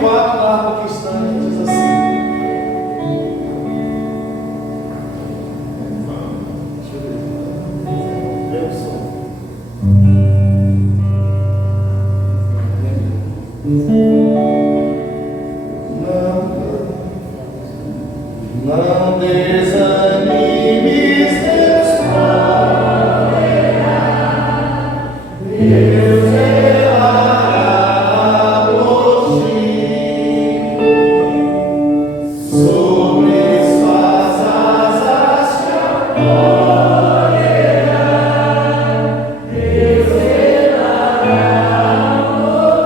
4 da harpa cristã diz assim. Deixa eu ver. Vê o som. Não desanimes, Deus proverá, Deus zelará por ti, sobre suas asas te acolherá, Deus zelará por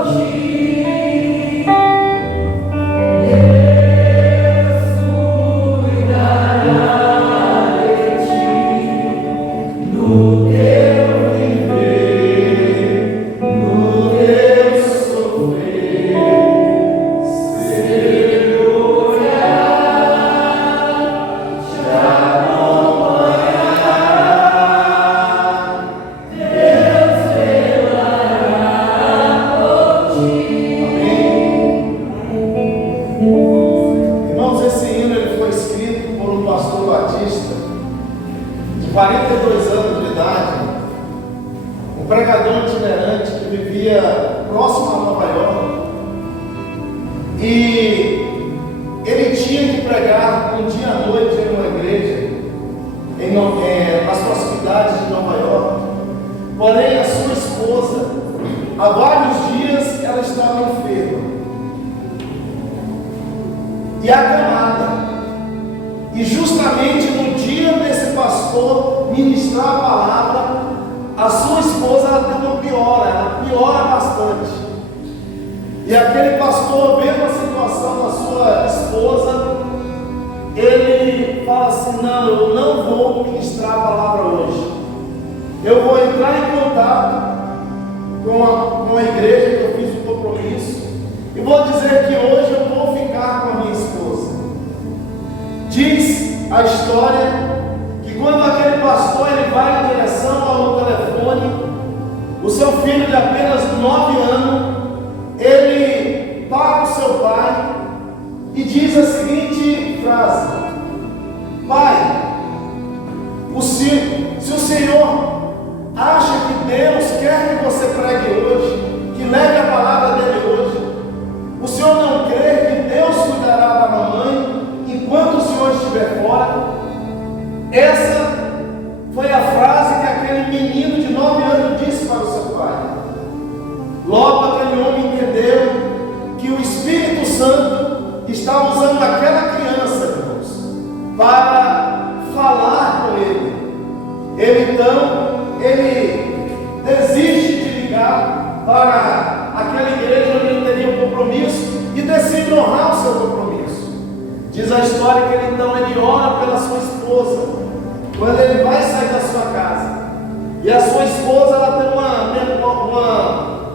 ti. Irmãos, esse hino ele foi escrito por um pastor batista de 42 anos de idade, um pregador itinerante que vivia próximo a Nova York, e ele tinha que pregar um dia à noite em uma igreja nas proximidades de Nova York. Porém, a sua esposa, há vários dias, ela estava enferma e acamada, e justamente no dia desse pastor ministrar a palavra, a sua esposa ela tem uma piora, ela piora bastante. E aquele pastor, vendo a situação da sua esposa, ele fala assim: não, eu não vou ministrar a palavra hoje, eu vou entrar em contato com a igreja que eu fiz o compromisso, e vou dizer que hoje eu vou ficar com a minha esposa. Diz a história que quando aquele pastor ele vai em direção ao telefone, o seu filho de apenas 9 anos, ele para o seu pai e diz a seguinte frase: pai, se o Senhor acha que Deus quer que você pregue hoje, que leve a palavra dele hoje, o Senhor não crê que Deus cuidará da mamãe enquanto o Senhor estiver fora? Essa foi a frase que aquele menino de 9 anos disse para o seu pai. Logo aquele homem entendeu que o Espírito Santo estava usando aquela criança, irmãos, para falar com ele. Ele desiste de ligar para aquela igreja onde ele teria um compromisso e decide honrar o seu compromisso. Diz a história que ele ora pela sua esposa quando ele vai sair da sua casa, e a sua esposa ela tem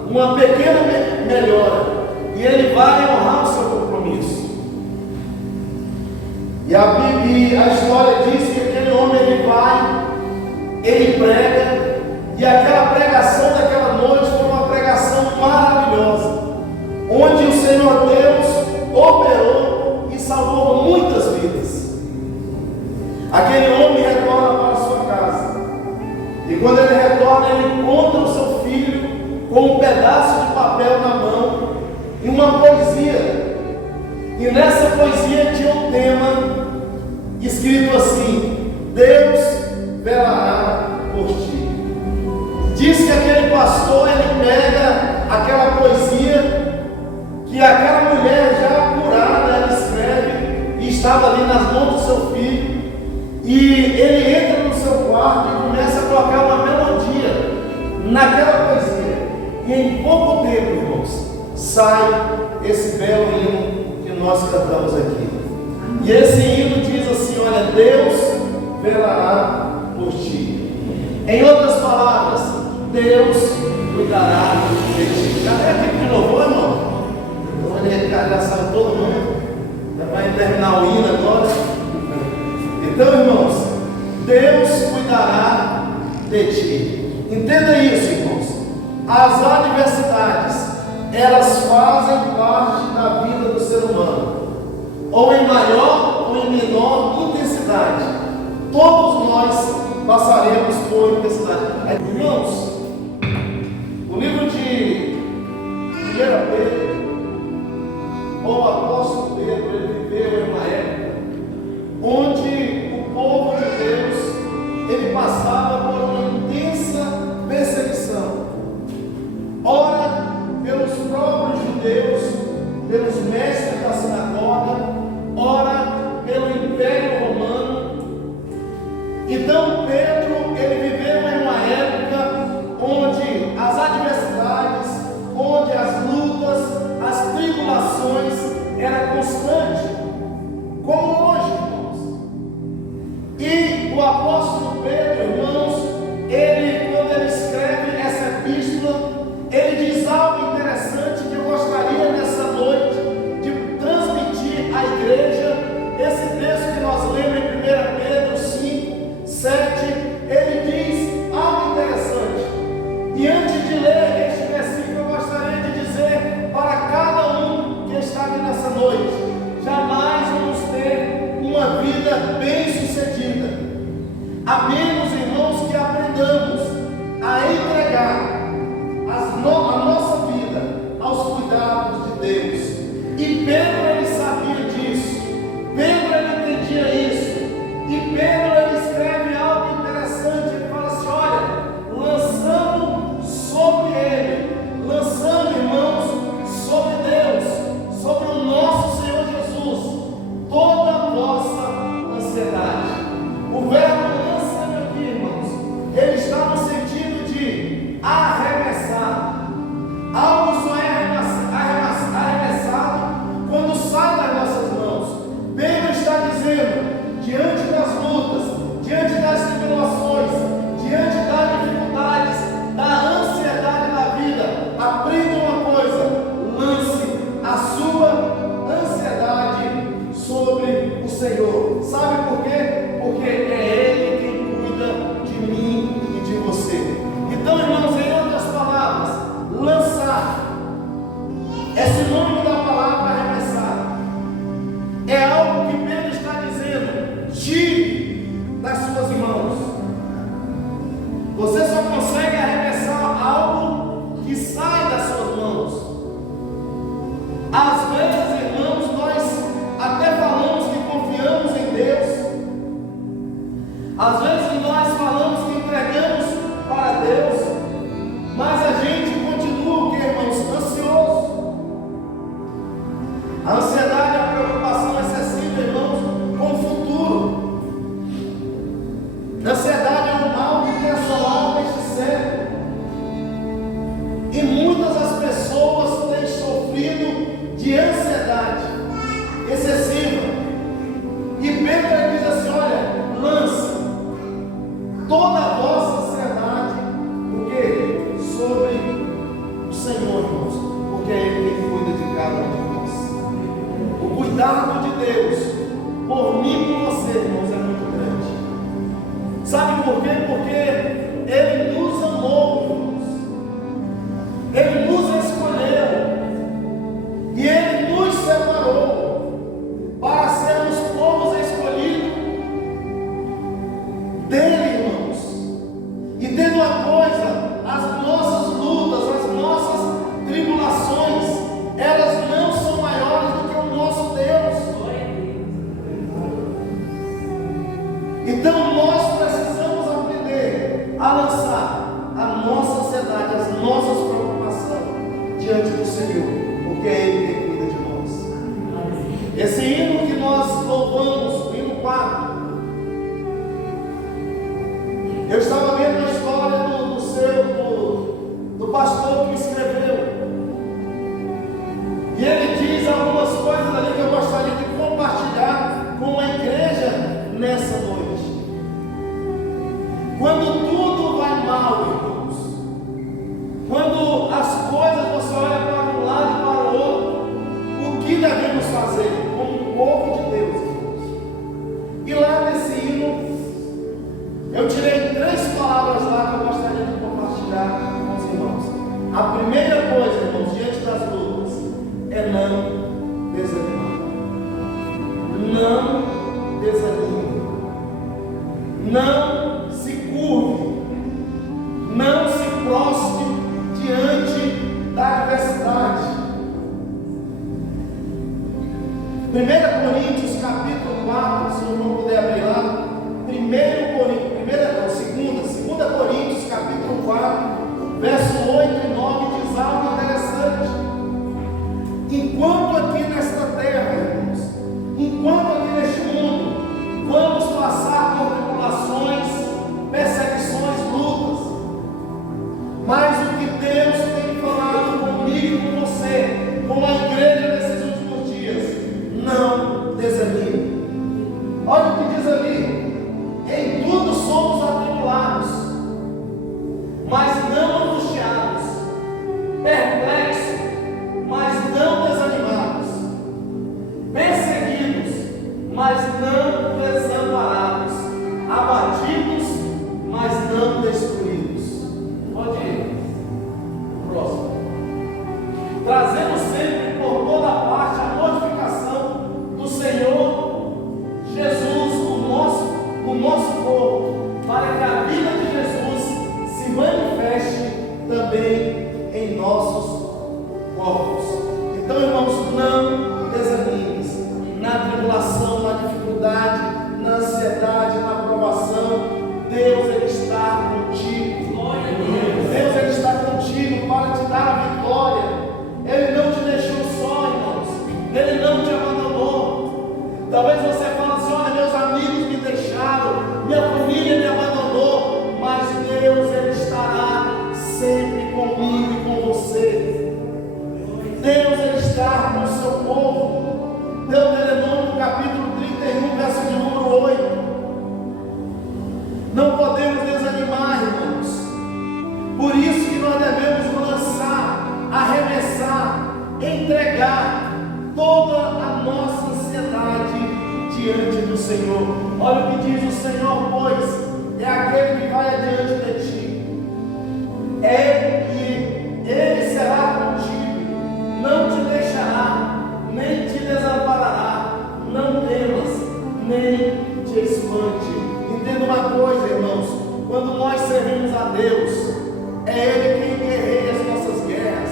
uma pequena melhora, e ele vai honrar o seu compromisso. E a história diz que aquele homem ele prega, e aquela pregação daquela noite foi uma pregação maravilhosa, onde o Senhor Deus operou e salvou muitas vidas. Aquele homem retorna para a sua casa, e quando ele retorna, ele encontra o seu filho com um pedaço de papel na mão e uma poesia, e nessa poesia tinha um tema escrito assim: Deus velará por ti. Diz que aquele pastor ele pega aquela poesia que aquela mulher já curada ela escreve, e estava ali nas mãos do seu filho, e ele entra no seu quarto e começa a colocar uma melodia naquela poesia, e em pouco tempo, irmãos, sai esse belo hino que nós cantamos aqui. E esse hino diz assim: olha, Deus velará por ti. Em outras palavras, Deus cuidará de ti. Cadê aquele de louvor, irmão? Já sabe todo mundo. Já vai terminar o hino agora. Então, irmãos, Deus cuidará de ti. Entenda isso, irmãos. As adversidades, elas fazem parte da vida ou em maior ou em menor intensidade, todos nós passaremos por intensidade. Irmãos, o livro de 1 Pedro, ou o apóstolo Pedro, ele viveu em uma época onde o povo de Deus, ele passava por uma intensa perseguição, ora pelos próprios judeus, pelos mestres da sinagoga, ora pelo Império Romano. Então Pedro, ele viveu em uma época onde as adversidades, onde as lutas, as tribulações eram constantes, como hoje, irmãos. E o apóstolo Pedro, irmãos, ele, quando ele escreve essa epístola, ele diz algo interessante que eu gostaria nessa noite de transmitir à igreja. Esse texto que nós lemos em 1 Pedro 5, 7, ele diz algo interessante. E antes de ler este versículo, eu gostaria de dizer para cada um que está aqui nessa noite: jamais vamos ter uma vida bem sucedida, a menos, irmãos, que aprendamos a entregar a nossa vida aos cuidados de Deus. E Pedro, ele sabia disso, Pedro, ele entendia isso, e Pedro, ele escreve algo interessante. Ele fala assim: olha, lançando sobre ele, lançando, irmãos, sobre Deus, sobre o nosso Senhor Jesus, toda a vossa ansiedade. O verbo lança aqui, irmãos, ele está no sentido de arremessar. Algo só é arremessado quando sai das nossas mãos. Pedro está dizendo, diante das lutas, diante das tribulações, diante das dificuldades, da ansiedade da vida, aprenda uma coisa: lance a sua ansiedade sobre o Senhor. Sabe por quê? Porque é Ele quem cuida de mim e de você. Então, irmãos, em outras palavras, lançar é sinônimo da palavra arremessar. É algo que Pedro está dizendo: tire das suas mãos. Você só consegue arremessar algo que sai das suas mãos. Às vezes, irmãos, nós até falamos que confiamos em Deus. Às vezes nós falamos que entregamos para Deus, mas a gente continua, irmãos, ansioso. A ansiedade é a preocupação excessiva, irmãos, com o futuro. A ansiedade é um mal que tem assolado este século. E muitas das pessoas têm sofrido de ansiedade excessiva. E Pedro diz assim: olha, lance toda a vossa ansiedade, porque sobre o Senhor, irmãos, porque é Ele quem cuida de cada um de nós. O cuidado de Deus por mim e por você, irmãos, é muito grande. Sabe por quê? Porque Ele nos amou, irmãos. Ele nos escolheu e Ele nos separou para sermos povos escolhidos dele, irmãos. E tendo uma coisa, as nossas lutas, as nossas tribulações, elas não são maiores do que o nosso Deus. Então nós precisamos aprender a lançar a nossa ansiedade, as nossas preocupações diante do Senhor, porque é Ele quem cuida de nós. Esse hino que nós louvamos, o hino 4, eu estava vendo a história do pastor que escreveu. E ele diz algumas coisas ali que eu gostaria de compartilhar com a igreja nessa noite. Quando tudo vai mal, irmãos, quando as coisas você olha para um lado e para o outro, o que devemos fazer como um povo de Deus, irmãos? E lá nesse hino, eu tirei 3 palavras lá que eu gostaria de compartilhar com os irmãos. A primeira coisa, irmãos, diante das lutas, é não desanimar. 1 Coríntios capítulo 4, se eu não puder abrir lá. 2 Coríntios capítulo 4, verso 8 e 9 diz algo interessante. Enquanto aqui nesta terra, irmãos, enquanto aqui neste mundo, vamos passar por tribulações, perseguições, lutas, mas o que Deus tem falado comigo e com você, com a igreja nesses últimos dias, não desanime. Olha o que diz ali: em tudo somos atribulados, mas não angustiados, perplexos, mas não desanimados, perseguidos, mas não desamparados, abatidos, mas não destruídos. Pode ir. Próximo. Trazendo sempre por toda parte a notificação do Senhor Jesus, o nosso corpo, para que a vida de Jesus se manifeste também em nossos corpos. Então, irmãos, não desanimes na tribulação, na dificuldade, na ansiedade, na provação. Deus, Ele está contigo. Deus, Ele está contigo para te dar a vitória. Ele não te deixou só, irmãos. Ele não te abandonou. Talvez você fale assim: olha, meus amigos me deixaram, minha família me abandonou, mas Deus, Ele estará sempre comigo e com você. Deus, Ele está com o seu povo. Deuteronômio capítulo 31, verso de número 8. Não podemos desanimar, irmãos. Por isso que nós devemos lançar, arremessar, entregar toda a nossa ansiedade diante do Senhor. Olha o que diz o Senhor, pois é aquele que vai adiante de ti. Ele será contigo, não te deixará, nem te desamparará. Não temas, nem te espante. Entenda uma coisa, irmãos: quando nós servimos a Deus, é Ele quem guerreia as nossas guerras,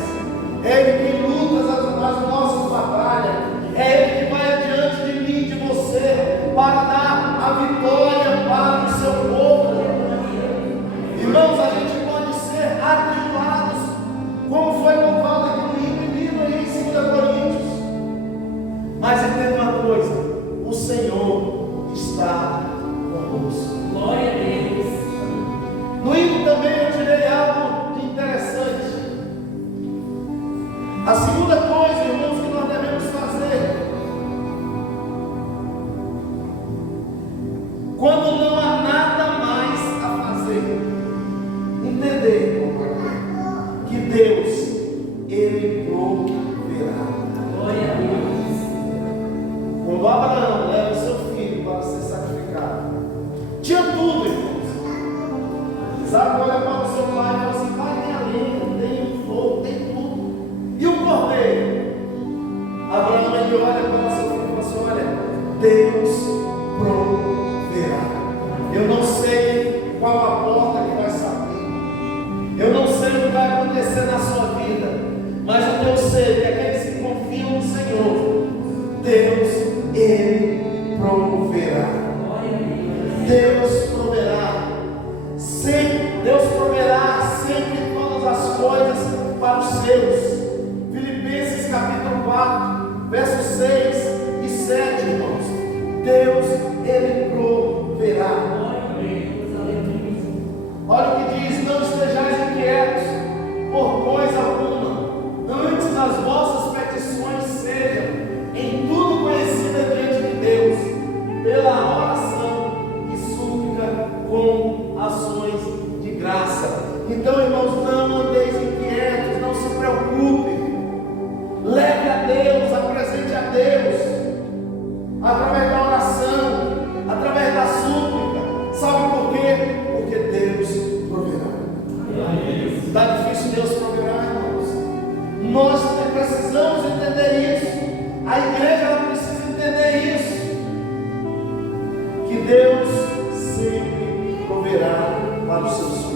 é Ele quem luta as nossas batalhas, é Ele que vai adiante de mim e de você para dar a vitória para o seu povo. Irmãos, a gente pode ser atribulados, como foi louvado aqui no livro aí em 2 Coríntios, mas entenda uma coisa: o Senhor está conosco. Glória a Deus. No hino também eu tirei algo interessante. A segunda coisa, irmãos, que nós devemos fazer quando não há nada mais a fazer, entender que Deus, Ele proverá. Glória a Deus. Quando Abraão leva o seu filho para ser sacrificado, tinha tudo, irmãos. Isaac olha para o seu pai e fala assim: pai, tem a lenha, tem o fogo, tem tudo. E o cordeiro? Abraão, ele olha para o seu filho e fala assim: olha, Deus proverá. Eu não sei qual a porta que vai se abrir, eu não sei o que vai acontecer na sua vida, mas o que eu sei é que aqueles que confiam no Senhor, Deus, Ele proverá. Deus proverá. Sempre, Deus proverá sempre todas as coisas para os seus. Filipenses capítulo 4, versos 6 e 7, irmãos. Deus, Ele proverá. Olha o que diz: não estejais inquietos por coisa alguma, antes as vossas petições sejam em tudo conhecidas diante de Deus, pela oração e súplica com ações de graça. Então, irmãos, não andeis inquietos, não se preocupe. Leve a Deus, apresente a Deus, através da oração, através da súplica. Sabe por quê? Porque Deus proverá. Está difícil Deus proverá, irmãos. Nós precisamos entender isso. A igreja ela precisa entender isso. Que Deus sempre proverá para os seus filhos.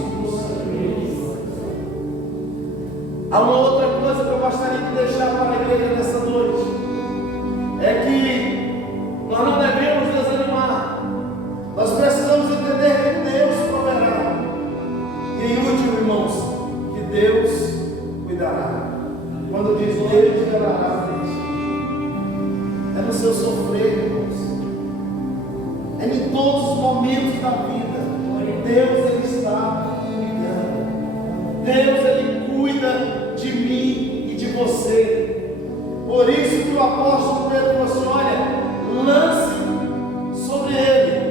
Há uma outra coisa que eu gostaria de deixar para a igreja nessa noite. É que trabalhar para ti. É no seu sofrer, irmãos. É em todos os momentos da vida. Deus, Ele está cuidando. Deus, Ele cuida de mim e de você. Por isso que o apóstolo Pedro falou assim: olha, lance sobre Ele.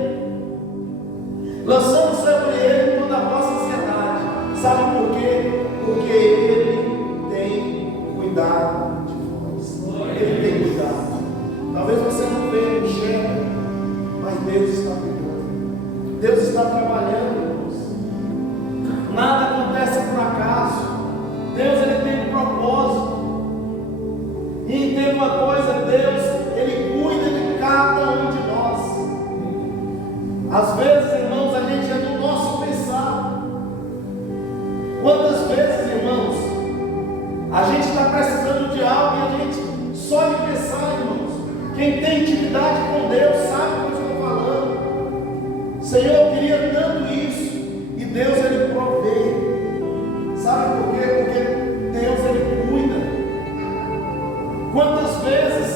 Lançamos sobre Ele toda a vossa ansiedade. Sabe por quê? Porque Ele tem cuidado de vós. Ele tem cuidado. Talvez você não veja, não enxerga, mas Deus está cuidando. Deus está trabalhando, irmãos. Nada acontece por acaso. Deus, Ele tem um propósito. E tem uma coisa, Deus, Ele cuida de cada um de nós. Às vezes, irmãos, a gente é do nosso pensar. Quantas vezes, irmãos, a gente está precisando de algo e a gente só de pensar, irmãos. Quem tem intimidade com Deus sabe o que eu estou falando. Senhor, eu queria tanto isso. E Deus, Ele provê. Sabe por quê? Porque Deus, Ele cuida. Quantas vezes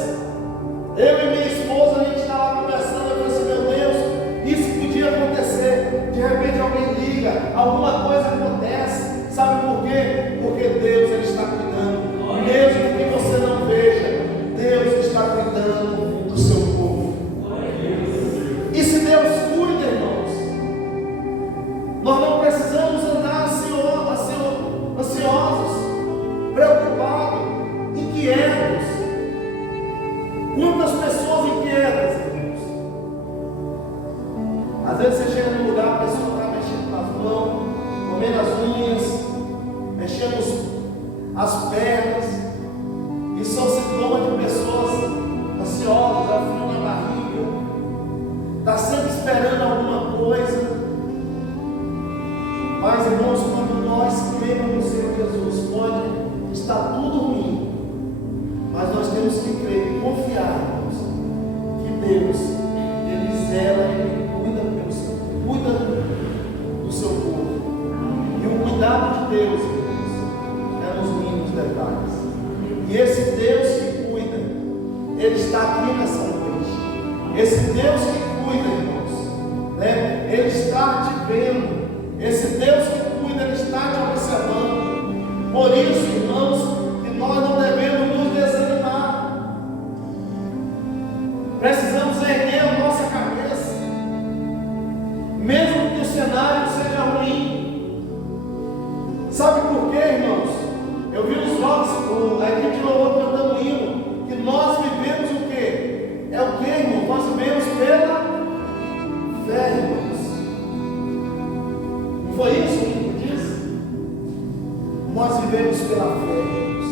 eu e minha esposa, a gente está lá conversando, eu falei assim: meu Deus, isso podia acontecer. De repente alguém liga, alguma coisa acontece. Sabe por quê? Porque Deus, Ele está cuidando. Mesmo que você não veja, Deus está cuidando do seu povo. E se Deus cuida, irmãos, nós não precisamos andar ansiosos, preocupados, inquietos. Quantas pessoas inquietas, irmãos? Às vezes você chega num lugar, a pessoa está mexendo com as mãos, comendo as unhas, mexendo as pernas. Isso são sintomas de pessoas ansiosas, frio na barriga, está sempre esperando alguma coisa. Mas, irmãos, quando nós cremos no Senhor Jesus, pode estar tudo ruim, mas nós temos que crer e confiar, irmãos, que Deus, Ele zela, Ele cuida do seu povo. E o cuidado de Deus, irmãos, é nos mínimos detalhes. E esse Deus que cuida, Ele está aqui nessa noite. Esse Deus que cuida, irmãos, né? Ele está te vendo. Esse Deus que cuida, Ele está te observando. Por isso, irmãos, que nós não devemos nos desanimar. Precisamos erguer a nossa cabeça, mesmo que o cenário seja ruim. Sabe por quê, irmãos? Eu vi os jovens, a equipe de louvor cantando hino, que nós vivemos o quê? É o quê, irmãos? Nós vivemos pela fé, irmãos. Não foi isso que ele disse? Nós vivemos pela fé, irmãos.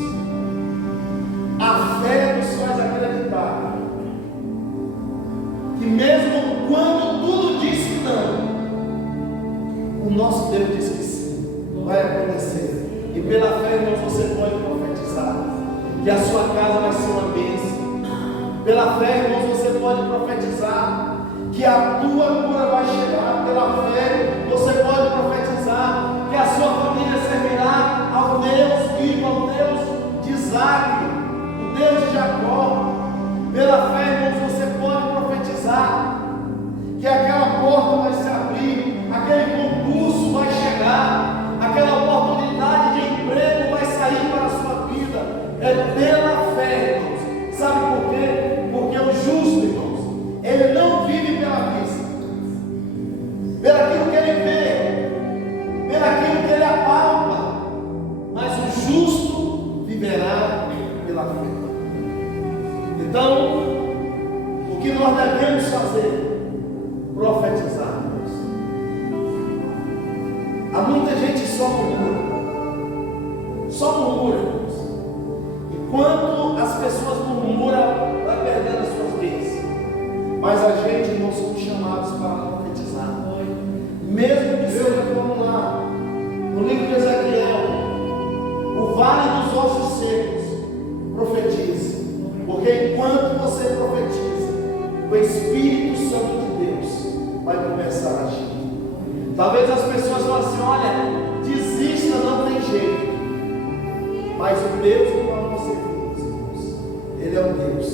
A fé nos faz acreditar que mesmo quando tudo diz que não, o nosso Deus diz que sim, vai acontecer. E pela fé, irmãos, você pode profetizar que a sua casa vai ser uma bênção. Pela fé, irmãos, você pode profetizar que a tua cura vai chegar. Pela fé, você pode profetizar que a sua família servirá ao Deus vivo, ao Deus de Isaac, o Deus de Jacó. Pela fé, irmãos, você pode profetizar que aquela porta vai se abrir, aquele concurso vai chegar, aquela oportunidade de emprego vai sair para a sua vida. É pela fé, irmãos. Sabe por quê? Porque o justo, irmãos, ele não vive pela vista, pelaquilo que ele vê, pelaquilo que ele apalpa, mas o justo viverá pela fé. Então, o que nós devemos fazer? Profetizar, irmãos. Há muita gente só murmura, irmãos. Enquanto as pessoas murmuram, vai perdendo as suas bênçãos. Mas a gente não somos chamados para profetizar. Mesmo que seja, vamos lá, no livro de Ezequiel, o vale dos ossos secos, profetize. Porque enquanto você profetiza, o Espírito Santo de Deus vai começar a agir. Talvez as pessoas falem assim: olha, desista, não tem jeito. Mas o Deus do qual nós servimos, irmãos, Ele é um Deus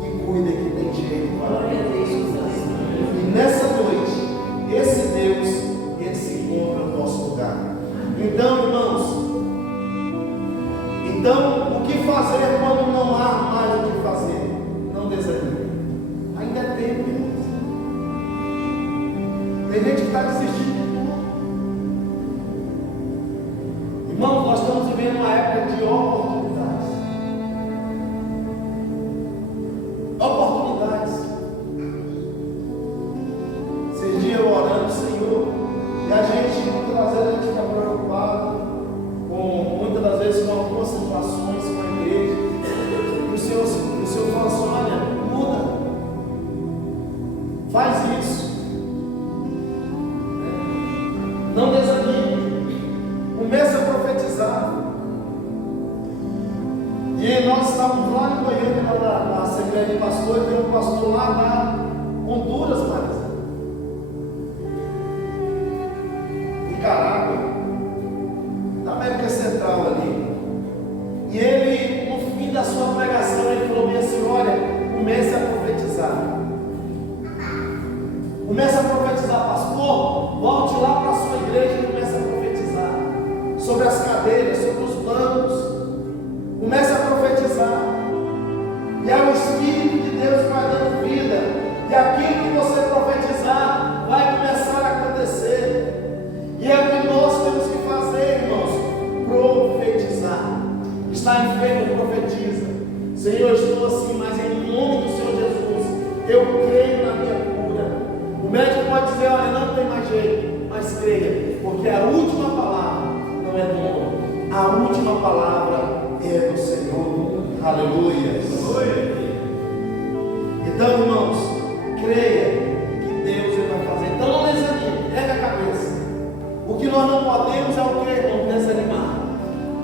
que cuida e que tem jeito para e nessa noite, esse Deus, ele se encontra no nosso lugar. Então, irmãos, o que fazer quando não há mais o que fazer? Não desanime. Ainda é tempo, irmãos. Tem gente que está desistindo de tudo. Irmãos, nós estamos vivendo uma época de oportunidades. Oportunidades. Esses dias eu orando, Senhor, e a gente, muitas vezes, a gente fica preocupado muitas das vezes com algumas situações com a igreja. E o Senhor fala assim: olha, muda, faz isso, não desanime, comece a profetizar. E nós estávamos lá em Goiânia, na Assembleia de Pastores, e um pastor lá na Honduras, mas Nicarágua, na América Central ali. E ele, no fim da sua pregação, ele falou bem assim: olha, comece a profetizar. Comece a profetizar, pastor. Volte lá para a sua igreja e comece a profetizar sobre as cadeiras, sobre os bancos. Comece a profetizar. E aí o Espírito de Deus vai dando vida. E aquilo que você profetizar vai começar a acontecer. E é o que nós temos que fazer, irmãos: profetizar. Está enfermo, profetiza. Senhor, eu estou assim, mas em nome do Senhor Jesus, eu creio na minha cura. O médico pode dizer: olha, não tem mais jeito, mas creia, porque a última palavra não é do homem, a última palavra é do Senhor. Aleluia. Então, irmãos, creia que Deus vai fazer. Então não desanime, pega a cabeça. O que nós não podemos é o que, irmão? Desanimar.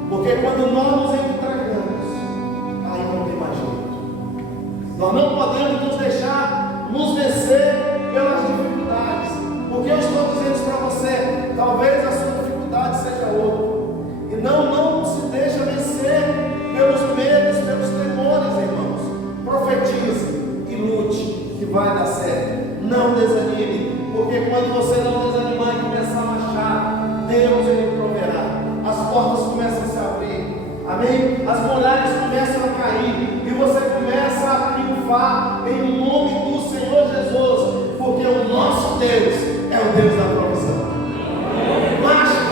Porque quando nós nos entregamos, aí não tem mais jeito. Nós não podemos nos deixar nos vencer pelas dificuldades. Porque eu estou dizendo isso para você: talvez a sua dificuldade seja outra. E não se deixa vencer pelos medos, pelos temores, irmãos. Profetize e lute, que vai dar certo. Não desanime, porque quando você não desanimar e começar a marchar, Deus ele proverá. As portas começam a se abrir, amém? As muralhas começam a cair e você começa a triunfar em nome do Senhor Jesus, porque o nosso Deus é o Deus da provisão. Marcha,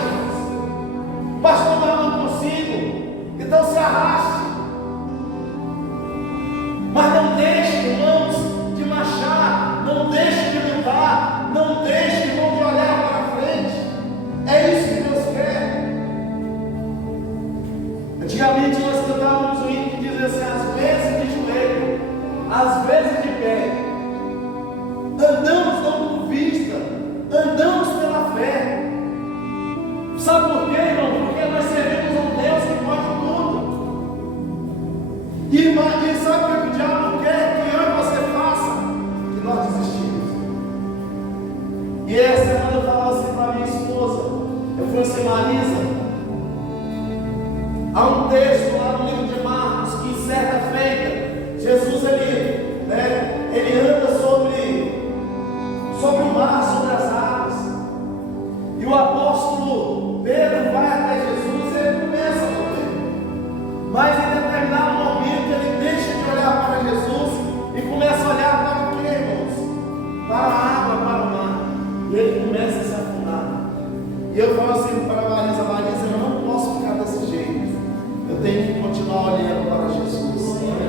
pastor, mas eu não consigo. Então se arraste, mas não deixe, irmãos, de marchar, não deixe de lutar, não deixe, irmão, de olhar para frente. É isso que Deus quer. Antigamente nós cantávamos um hino que dizia assim: às vezes de joelho, às vezes de pé, andamos não por vista, andamos pela fé. Sabe por quê, irmão? Porque nós servimos um Deus que pode tudo. E sabe o que o diabo quer que eu e você faça? Que nós desistimos. E essa semana eu falava assim para minha esposa, eu fui assim: Marisa, há um texto lá no livro de Marcos que em certa feita Jesus ele anda sobre o mar, sobre as águas, e o apóstolo Pedro vai até Jesus e ele começa a morrer. Mas em determinado momento ele deixa de olhar para Jesus e começa a olhar para o que, irmãos? Para a água, para o mar, e ele começa a se afundar. E eu falo assim para Marisa: Marisa, eu não posso ficar desse jeito. Eu tenho que continuar olhando para Jesus.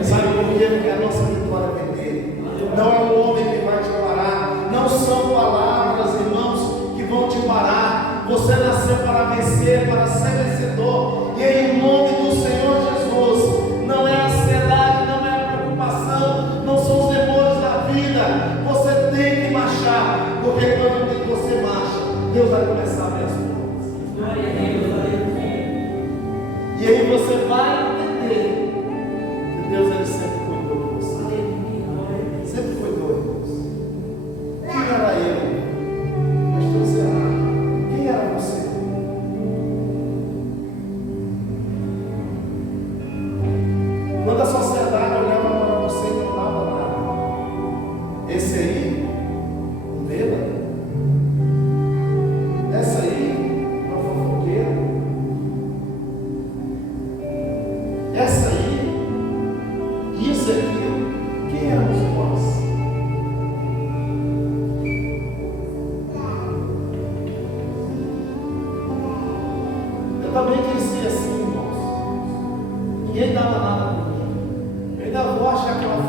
Sabe por quê? Porque a nossa vitória vem dele. Não é um homem que vai te parar. Não são palavras, irmãos, que vão te parar. Você nasceu para vencer, para ser vencedor. E em nome do Senhor Jesus, não é a ansiedade, não é a preocupação, não são os demônios da vida. Você tem que marchar, porque quando você marcha, Deus vai começar a abrir as portas. Glória a Deus, glória a Deus. E aí você vai entender que Deus ele sempre cuidou de você. Sempre cuidou de você. Quem era ele? Pastor Serra. Quem era você?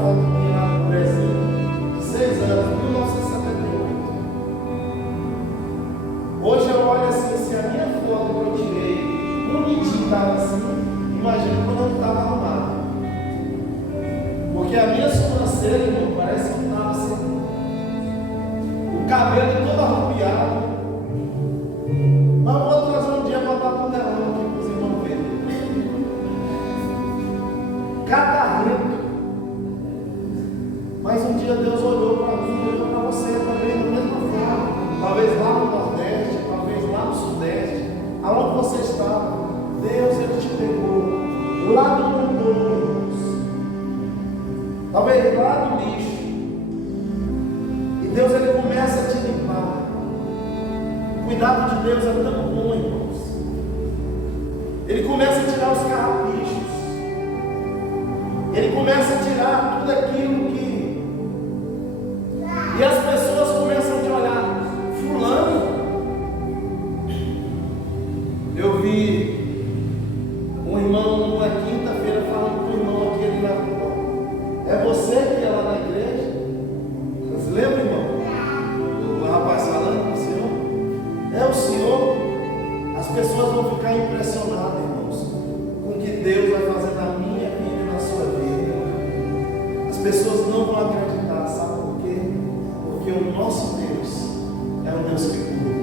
foto minha lá no Brasil, de 6 anos, 1978. Hoje eu olho assim, se a minha foto que eu tirei, bonitinho estava assim, imagina quando eu estava arrumado. Porque a minha sobrancelha, irmão, parece que estava assim, o cabelo todo arrupiado. Mas eu vou trazer um dia para botar para o telão aqui para os irmãos verem. Catarrento. Mas um dia Deus olhou para mim e olhou para você também da mesma forma. Talvez lá no Nordeste, talvez lá no Sudeste, aonde você estava, Deus ele te pegou lá do mundo, irmãos. Talvez lá do lixo. E Deus ele começa a te limpar. O cuidado de Deus é tão bom, irmãos. Ele começa a tirar os carrapichos. Ele começa a tirar tudo aquilo que... E as pessoas começam a te olhar. Fulano. Eu vi um irmão numa quinta-feira falando com o irmão aqui ali na rua. É você que ia lá na igreja? Você lembra, irmão? O rapaz falando com o senhor? É o senhor? As pessoas vão ficar impressionadas, irmãos, com o que Deus vai fazer na minha vida e na sua vida. As pessoas não vão acreditar, sabe por quê? Porque o nosso Deus é um Deus que cura.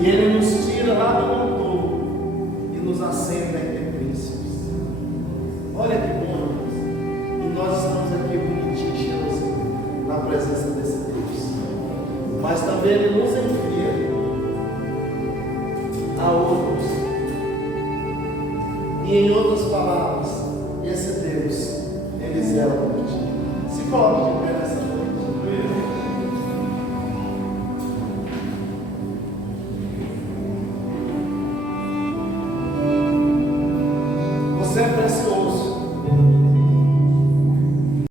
E Ele nos tira lá do monturo e nos acende em príncipes. Olha que bom, irmãos. E nós estamos aqui bonitinhos, cheirosinhos, na presença desse Deus. Mas também Ele nos envia a outros. E em outras palavras, esse Deus, Ele zela por ti. Se coloque